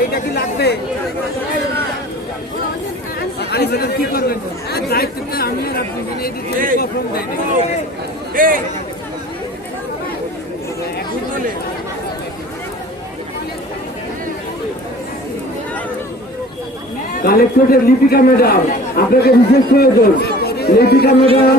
এইটা কি লাগবে? আরে সেটা কি করবেন? দায়িত্ব তো আমি আর আপনি মানে এই এখন বলে। কালেক্টরের লিপিকা ম্যাডাম আপনাকে বিশেষ প্রয়োজন। লিপিকা ম্যাডাম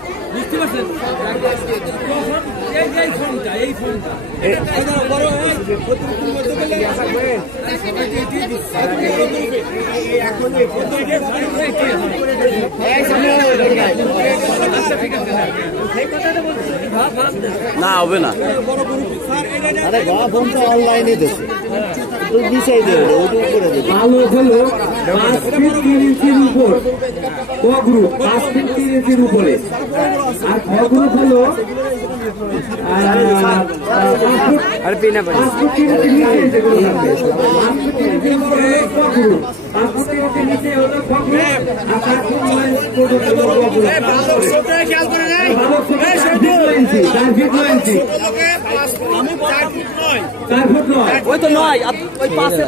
বুঝতে পারছেন? এই ফোনটা এই ফোনটা। বড় না হবে না। আরে গা ফোন তো অনলাইনে আলো হলো পাঁচ ফিট তিন ইঞ্চির উপর। ক গ্রুপ পাঁচ ফিট তিন ইঞ্চির উপরে। আর খ গ্রুপ হলো আর পিনা পাঁচ ফুট তিন ইঞ্চির নিচে যেগুলো পাঁচ ফুট তিন ইঞ্চির উপরে ক গ্রুপ পাঁচ ফুট তিন ইঞ্চির নিচে হলো খ গ্রুপ আর সাত ফুট নয় চার ফিট নয় ইঞ্চি চার ফিট নয় ইঞ্চি চার ফুট নয় ওই তো নয় আপ- ওই পাঁচের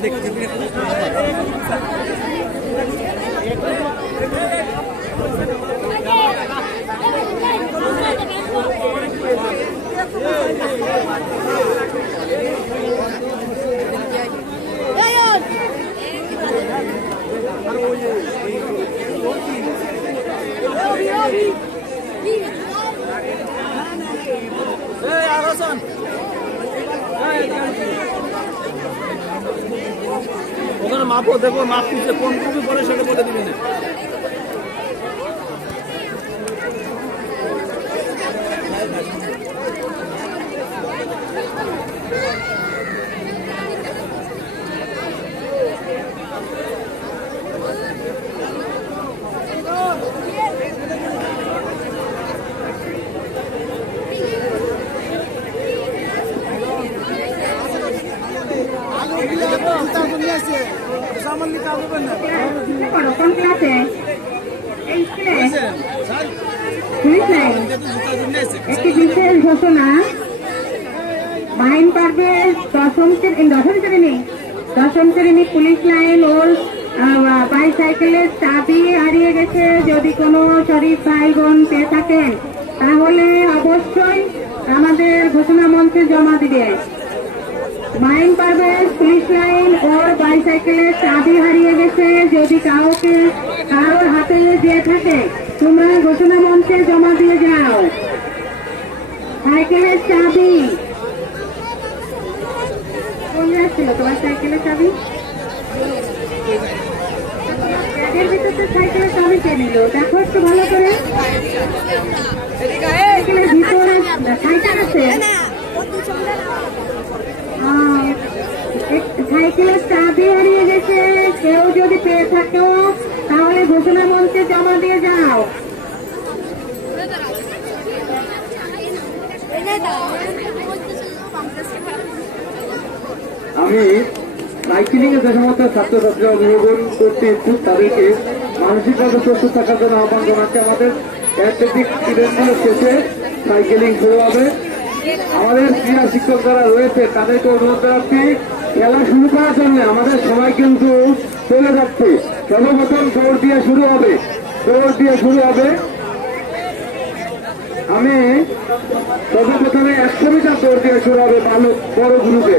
বলেন মাপও দেখো মাপ কিছু কোন কপি পরে সেটা বলে দিবেন করো কোন ক্লাসে এই স্কুলে পুলিশ লাইন একটি বিশেষ ঘোষণা মাইন পারবে দশম শ্রেণি দশম শ্রেণি দশম শ্রেণি পুলিশ লাইন, ওর বাইসাইকেলের চাবি হারিয়ে গেছে। যদি কোনো শরীফ ভাই বোন পেয়ে থাকেন, তাহলে অবশ্যই আমাদের ঘোষণা মঞ্চে জমা দিবে। মাইন পারবে, পুলিশ লাইন, ওর বাইসাইকেলের চাবি হারিয়ে গেছে। যদি কাউকে কারোর হাতে দিয়ে থাকে, তোমরা ঘোষণা মঞ্চে জমা দিয়ে যাও। সাইকেলের চাবি। কোন যাচ্ছিল তোমার সাইকেলের চাবি? ব্যাগের ভিতরে তো সাইকেলের চাবি কে নিল? দেখো একটু ভালো করে। সাইকেলের ভিতরে সাইকেল আছে। সাইকেলের চাবি হারিয়ে গেছে। কেউ যদি পেয়ে থাকো, তাহলে ঘোষণা মঞ্চে জমা দিয়ে যাও। আমি সাইকেলিং এ যে সমস্ত ছাত্রছাত্রীরা অংশগ্রহণ করতে ইচ্ছুক তাদেরকে মানসিকভাবে প্রস্তুত থাকার জন্য আহ্বান জানাচ্ছি। আমাদের ইভেন্টগুলো শেষে সাইকেলিং শুরু হবে। আমাদের ক্রীড়া শিক্ষক যারা রয়েছে, তাদেরকে অনুরোধ জানাচ্ছি, খেলা শুরু করার জন্য আমাদের সবাই কিন্তু চলে যাচ্ছে। সর্বপ্রথম দৌড় দিয়ে শুরু হবে। দৌড় দিয়ে শুরু হবে। আমি সর্বপ্রথমে একশো মিটার দৌড় দিয়ে শুরু হবে বালক, বড় গ্রুপে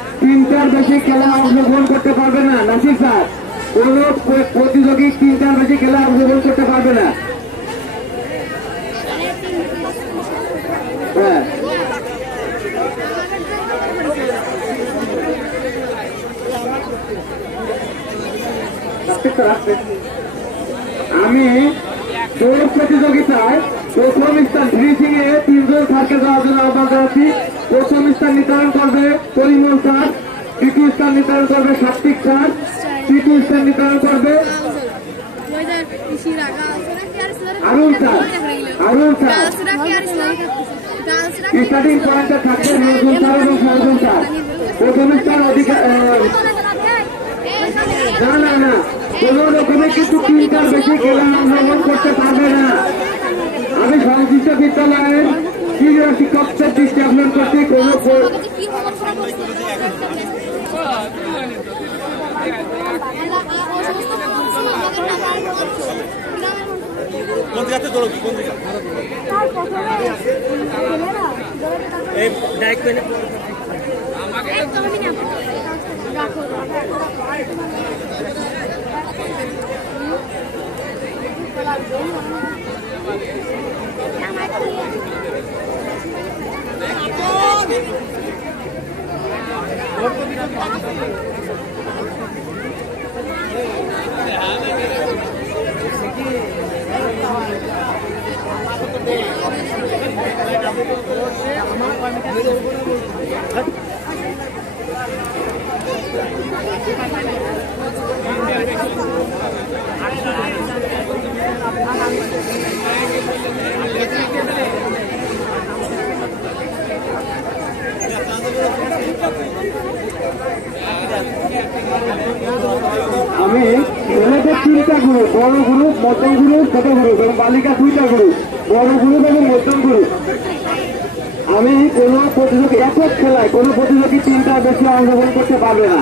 তিনটার বেশি খেলা অংশগ্রহণ করতে পারবে না, নাসির স্যার। কোন প্র- প্রতিযোগী তিনটার বেশি খেলা অংশগ্রহণ করতে পারবে না। হ্যাঁ। আমি প্রতিযোগিতায় প্রথম স্থান ফিনিশিং এ তিনজন স্যারকে দেওয়ার জন্য আহ্বান জানাচ্ছি। প্রথম স্থান নির্ধারণ করবে পরিমল স্যার, দ্বিতীয় স্থান নির্ধারণ করবে সাত্বিক স্যার, তৃতীয় স্থান নির্ধারণ করবে না কোন রকমে কিন্তু তিনটার বেশি খেলা অংশগ্রহণ করতে পারবে না। আমি সংশ্লিষ্ট বিদ্যালয়ের ক্রীড়া শিক্ষকদের দৃষ্টি আকর্ষণ করছি কোন কোন জায়গাতে দৌড়বি কোন জায়গা এই ডাইরেক্ট পেনে আমি। ছেলেদের তিনটা গ্রুপ বড় গ্রুপ মধ্যম গ্রুপ ছোট গ্রুপ এবং বালিকা দুইটা গ্রুপ বড় গ্রুপ এবং মধ্যম গ্রুপ আমি কোনো প্রতিযোগী, একক খেলায় কোনো প্রতিযোগী তিনটা বেশি অংশগ্রহণ করতে পারবে না।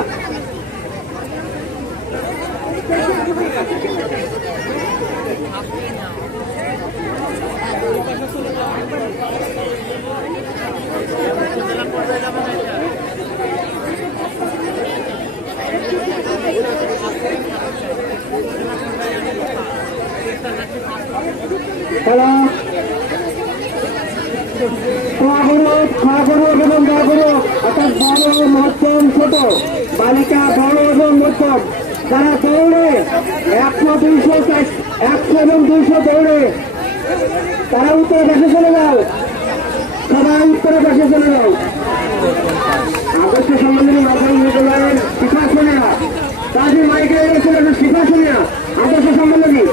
খোয়াগুরু খোয়াগুরু এবং বড়গুরু অর্থাৎ বালিকা বড় এবং মধ্যম যারা দৌড়ে, একশো দুইশো একশো এবং দুইশো দৌড়ে, তারা উত্তরে পাশে চলে যাও। সবাই উত্তরে পাশে চলে যাও। আগস্ট সম্বন্ধে মাধ্যম বিদ্যালয়ের শিক্ষা শুনিয়া তাদের মাইকে এসে শিক্ষা শুনিয়া আদর্শ সম্বন্ধে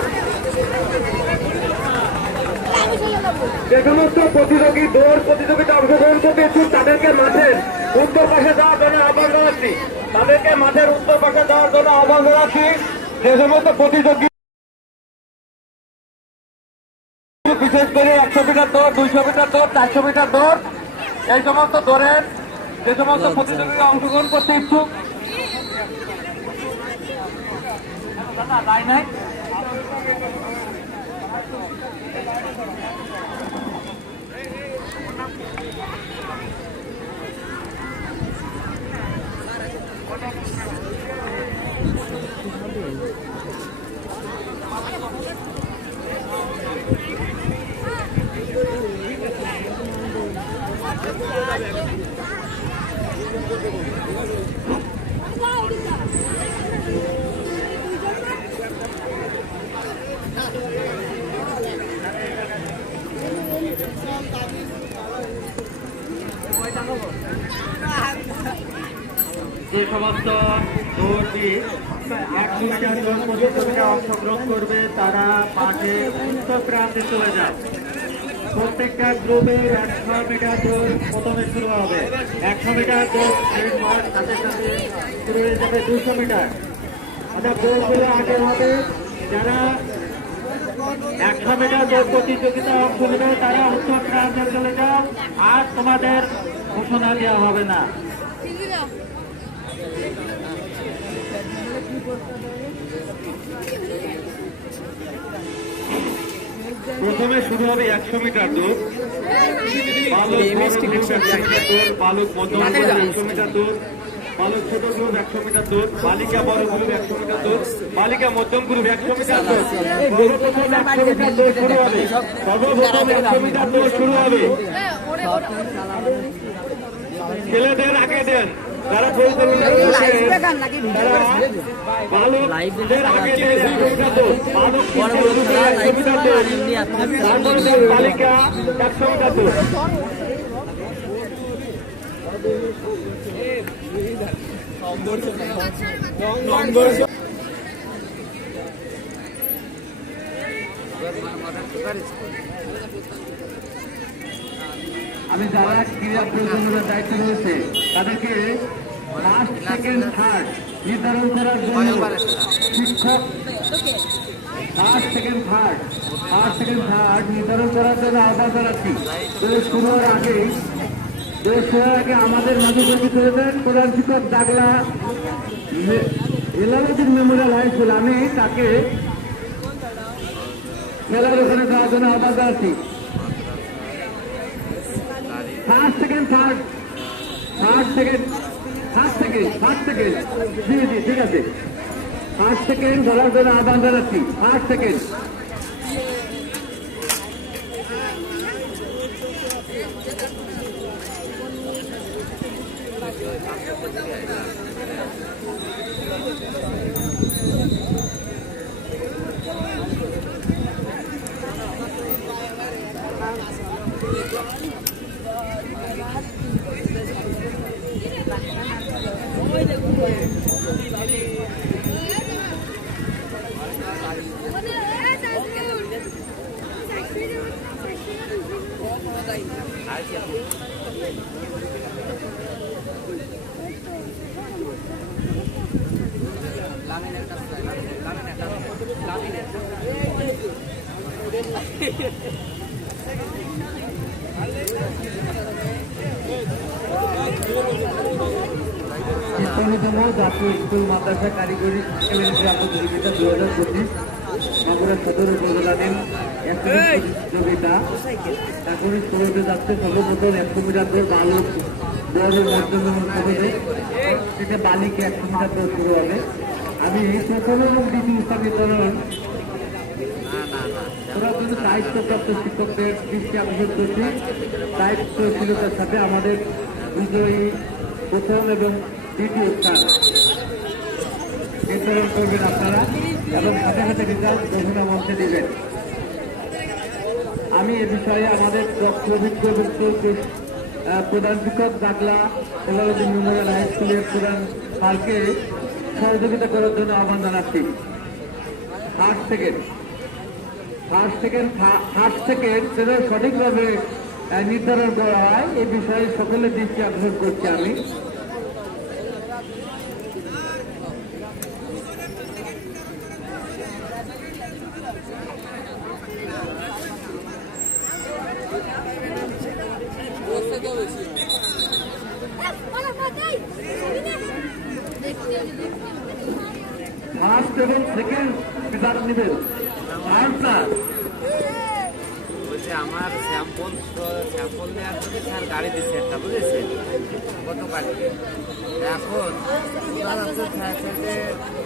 যে সমস্ত প্রতিযোগী দৌড় প্রতিযোগিতা অংশগ্রহণ করতে ইচ্ছুক, তাদেরকে মাঠের উত্তর পাশে যাওয়ার জন্য আহ্বান জানাচ্ছি। তাদেরকে মাঠের উত্তর পাশে যাওয়ার জন্য আহ্বান জানাচ্ছি। যে সমস্ত প্রতিযোগী বিশেষ করে একশো মিটার দৌড়, দুইশো মিটার দৌড়, চারশো মিটার দৌড়, এই সমস্ত দৌড়ের যে সমস্ত প্রতিযোগীরা অংশগ্রহণ করতে ইচ্ছুক। দাদা নাই যে সমস্ত দৌড়টি একশো মিটার দৌড় প্রতিযোগিতায় অংশগ্রহণ করবে তারা মাঠে উত্তর প্রান্তে চলে যায় প্রত্যেকটা গ্রুপের একশো মিটার দৌড় প্রথমে শুরু হবে। একশো মিটার দৌড় শুরু হয়ে যাবে দুশো মিটার। অর্থাৎ দৌড়গুলো আগে হবে। যারা একশো মিটার দৌড় প্রতিযোগিতায় অংশ নেবে তারা উত্তর প্রান্তে চলে যাও আর তোমাদের ঘোষণা দেওয়া হবে না। প্রথমে শুরু হবে একশো মিটার দৌড় বালক মধ্যম একশো মিটার দৌড় বালক ছোট গ্রুপ একশো মিটার দৌড় বালিকা বড় গ্রুপ একশো মিটার দৌড় বালিকা মধ্যম গ্রুপ একশো মিটার দৌড় সর্বপ্রথম একশো মিটার দৌড় শুরু হবে। সর্বপ্রথম একশো মিটার দৌড় শুরু হবে। ছেলেদের আগে দেন। দেন একশো মিটার দৌড় বালক তিনটে গ্রুপে একশো মিটার দৌড় তারপর দেন বালিকা একশো মিটার দৌড় আমি যারা ক্রীড়া পরিচালনার দায়িত্ব রয়েছে তাদেরকে ফার্স্ট সেকেন্ড থার্ড নির্ধারণ করার জন্য শিক্ষক first second third first second third নির্ধারণ করার জন্য আহ্বান জানাচ্ছি। তো শুরু হওয়ার আগে শুরুর আগে আমাদের মাঝে উপস্থিত হয়েছেন প্রধান শিক্ষক Dagla Alauddin memorial high school. আমি তাকে খেলার ওখানে যাওয়ার জন্য আহ্বান জানাচ্ছি। Second first second first second ষাট সেকেন্ড জি জি, ঠিক আছে। ফার্স্ট সেকেন্ড ধরার জন্য আহ্বান জানাচ্ছি। ফার্স্ট সেকেন্ড জাতীয় স্কুল মাদ্রাসা কারিগরি দু হাজার পঁচিশ মাগুরা সদর একটি প্রতিযোগিতা এখন শুরু যাচ্ছে একশো মিটার দৌড় বালক থেকে বালিকে একশো মিটার দৌড় শুরু হবে আমি প্রথম এবং দ্বিতীয় স্থান বিতরণ করার জন্য দায়িত্বপ্রাপ্ত শিক্ষকদের দৃষ্টি আকর্ষণ করছি। দায়িত্বশীলতার সাথে আমাদের বিজয়ী প্রথম এবং দ্বিতীয় স্থান। নির্ধারণ করবেন আপনারা এবং সাথে সাথে রেজাল্ট ঘোষণা মঞ্চে দিবেন। আমি এ বিষয়ে আমাদের অভিজ্ঞ প্রধান শিক্ষক দাগলা এলাউদ্দিন মেমোরিয়াল হাই স্কুলের প্রধান স্যারকে সহযোগিতা করার জন্য আহ্বান জানাচ্ছি। First second first second first second সেটা সঠিকভাবে নির্ধারণ করা হয় এই বিষয়ে সকলের দৃষ্টি আকর্ষণ করছি আমি। ফার্স্ট এবং সেকেন্ড রেজাল্ট নেবেন। ফার্স্ট না আমার স্যাম্পল স্যাম্পল নেওয়ার জন্য স্যার গাড়ি দিচ্ছে একটা বুঝেছে গতকাল এখন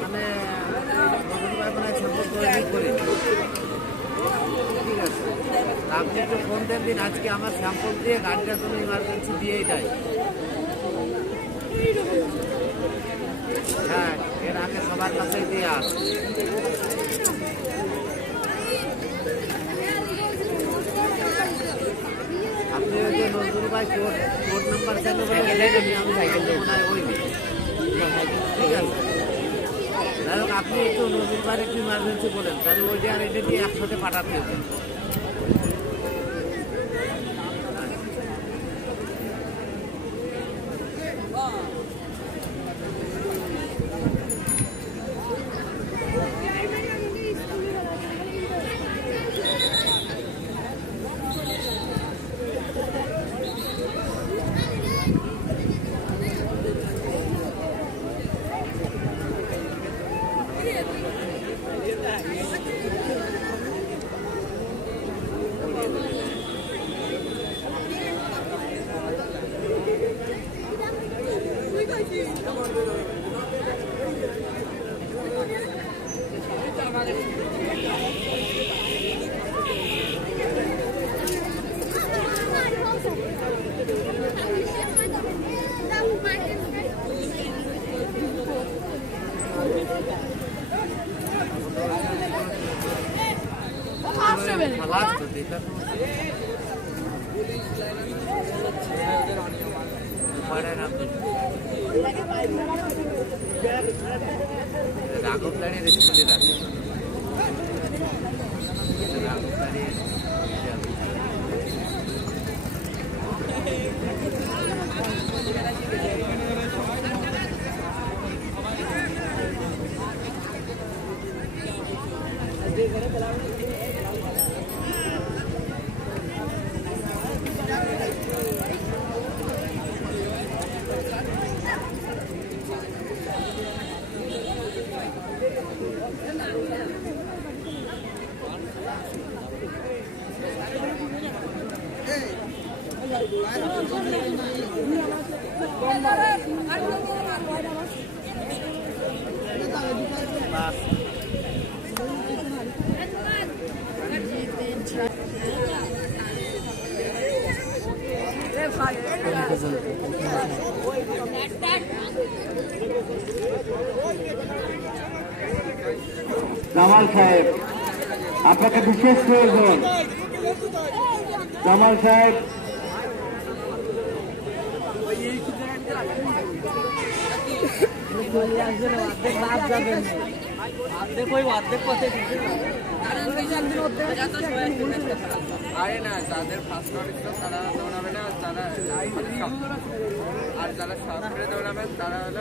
মানে ঠিক আছে? আপনি একটু ফোন দেন, দিন। আজকে আমার স্যাম্পল দিয়ে গাড়িটা তুমি ইমার্জেন্সি দিয়েই দেয়। হ্যাঁ এর আগে সবার কাছেই দিয়ে। আস আপনি ওই যে নজরুল ভাই কোড কোড নাম্বার কেন বলে আমি সাইকেল দেবো না ওই ঠিক আছে। আপনি একটু নজরুল ভাই একটু ইমার্জেন্সি বলেন তাহলে ওইটা আর এটা দিয়ে একসাথে পাঠাতে হবে। বিশেষ প্রয়োজন জামাল সাহেব আরে না যাদের ফার্স্ট তারা দৌড়াবে না তারা আর যারা সামনে দৌড়াবেন তারা হলো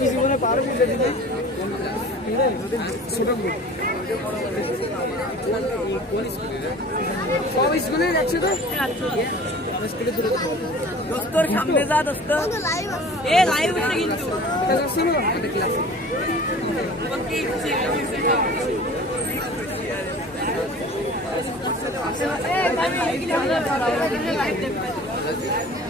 জীবনে পারো বুঝে দিতে সব স্কুলে যাচ্ছে তো দোস্তর সামনে যা দোস্ত এ লাইভ হচ্ছে কিন্তু এখানে তো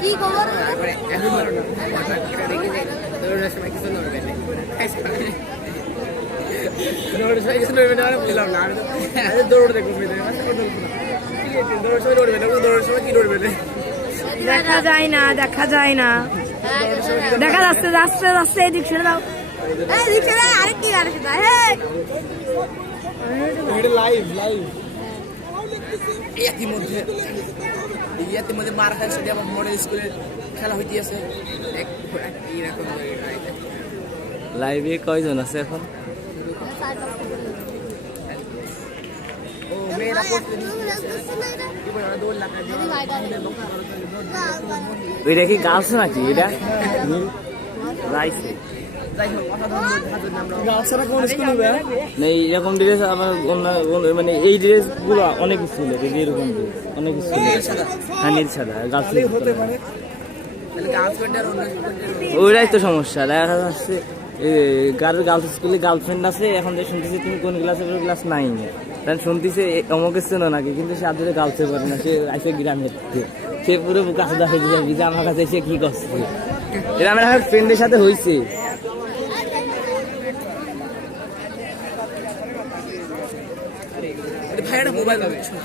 কি খবর দৌড়ানোর সময় কিছু নড়বে না বুঝলাম না আমি দৌড় দেখব দৌড়ের সময় নড়বে না দৌড়ের সময় কি নড়বে না দেখা যায় না, দেখা যায় না। দেখা যাচ্ছে যাচ্ছে যাচ্ছে, এদিক ছেড়ে দাও এদিক ছেড়ে আরেক কি আরেক লাইভ লাইভ ইতিমধ্যে ইতিমধ্যে মার খাই মডেল স্কুলে খেলা হইতে আছে লাইভে কয়জন আছে এখন? এটা কি গার্লস নাকি এটা? রাইসে। না এরকম ড্রেস আমার অন্য অন্য- মানে এই ড্রেসগুলো অনেক স্কুলে এরকম ড্রেস অনেক স্কুলে হ্যাঁ নীল সাদা ওইটাই তো সমস্যা দেখা যাচ্ছে গার্ল গার্লস স্কুলে গার্লফ্রেন্ড আছে এখন যে শুনতেছি তুমি কোন ক্লাসে পড়ো ক্লাস নাইন তাই শুনতেছে এ- চেনো নাকি কিন্তু সে আদরে গার্লসে পড়ে না সে আসে গ্রামের থেকে সে পুরো কাছে দেখে দিলাম যে আমার কাছে এসে কি করছে। এটা আমার আমার ফ্রেন্ডের সাথে হয়েছে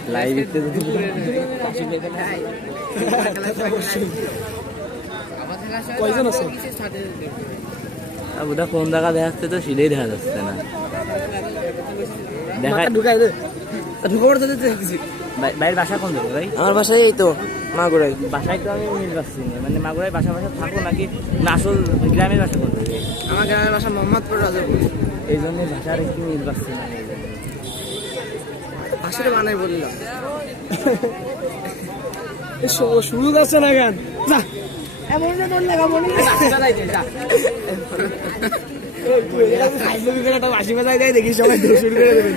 লাইভ কয়জন আছে? ওটা কোন জায়গা দেখাচ্ছে তো সেটাই দেখা যাচ্ছে না। দেখা ঢুকাই দে। ঢুকে পড়তে দিতে কিছু বাই- বাইরের বাসা কোন জায়গায় ভাই? আমার বাসায় এই তো মাগুরাই। বাসায় তো আমি মিল পাচ্ছি না। মানে মাগুরায় বাসা বাসা থাকো নাকি না আসল গ্রামের বাসা কোন আমার গ্রামের বাসা মোহাম্মদপুর রাজাপুর। এই জন্য ভাষার একটু মিল পাচ্ছি না। আসলে বানাই বললাম। সুযোগ আছে না গান বাসি বাজাই দেয় দেখি সবাই শুরু করে দেবেন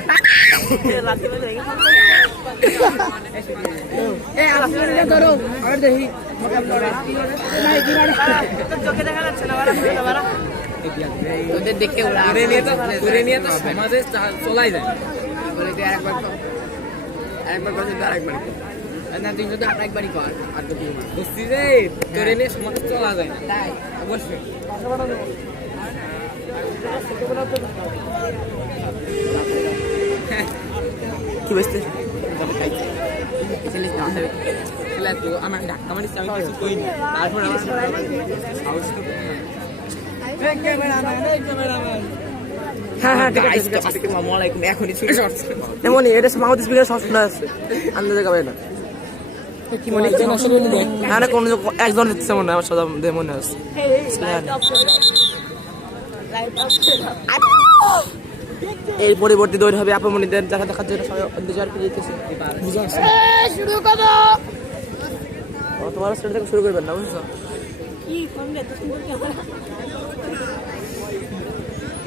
তোদের দেখে ওরা নিয়ে তো ঘুরে নিয়ে তো সমাজে চলাই যায়। তুই আরেকবার কর। আরেকবার কর তুই আরেকবার কর। আর না তুই যদি আরেকবারই কর আর তো তুই বুঝছি যে তোরে নিয়ে সমাজে চলা যায় না। তাই। অবশ্যই। কি বুঝতে আমার ধাক্কা মারিস আমি কিছু কইনি তারপর আমার সাহস তো হ্যাঁ হ্যাঁ ঠিক আছে আসসালামু আলাইকুম এখনই ছুটে এমনই এটা মাউথ স্পিকার না আছে আন্দাজে না কি মনে হচ্ছে? আসলে না না কোন একজন দিচ্ছে মনে আমার সাদা দে মনে হচ্ছে এর পরবর্তী দৌড় হবে আপমনিদের দেখা দেখার জন্য সবাই অন্তর্জার শুরু করো। তোমার স্টার্ট থেকে শুরু করবেন না বুঝছ?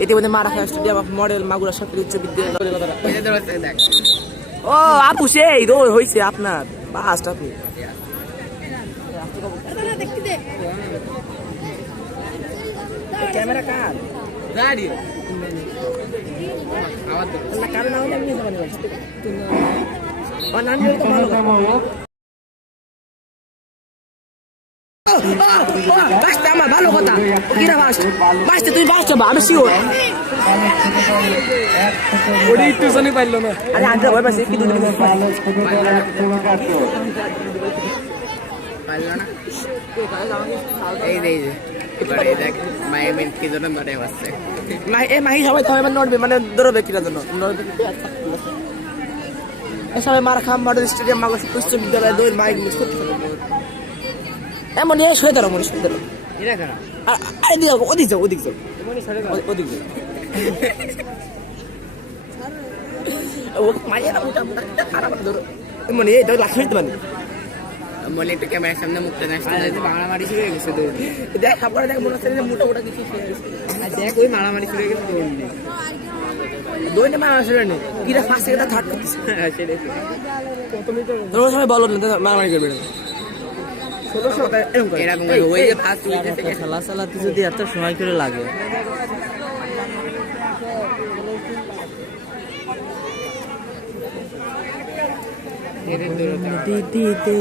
ইতিমধ্যে মারা খায় স্টেডিয়াম অফ মডেল মাগুরা সরকারি উচ্চ বিদ্যালয় ও আপু সেই দৌড় হয়েছে আপনার। ফার্স্ট আপনি। ক্যামেরা কার? গাড়ি না কারও না হলে আমি নিতে পারি ও নাম তো আমার ভালো কথা কিরা বাসতে বাসতে তুই বাসতে আমি শিওর ওটা একটু জানি পাইলো না আরে আগে ভয় পাইছি কি দুটো এই রে এবারে দেখ মায়ামিন কি জন্য নড়ে এ মাহি সবাই এবার নড়বে মানে দৌড়বে কিরা জন্য নড়বে এ সবাই মার খাম মডেল স্টেডিয়াম মাগো উচ্চ বিদ্যালয় দৌড় মাইক এমন এ শুয়ে দাঁড়ো মনে শুয়ে দাঁড়ো আর দিকে ওদিক যাও ওদিক যাও। ওদিক যাও। লাখ হইতে মানে বলে একটু ক্যামেরার সামনে মুখটা না বাংলা মারি শুরু হয়ে গেছে দৌড়। দেখ মনে হচ্ছে যে মোটা মোটা কিছু দেখ ওই মারামারি শুরু হয়ে গেছে দৌড় নিয়ে। দৌড় মারামারি শুরু নেই কিরা ফার্স্ট থার্ড করতেছে। তোমরা সবাই বলো না মারামারি করবে না। এরকম ওই যে ফার্স্ট খেলা চালাতে যদি এত সময় করে লাগে। দিদি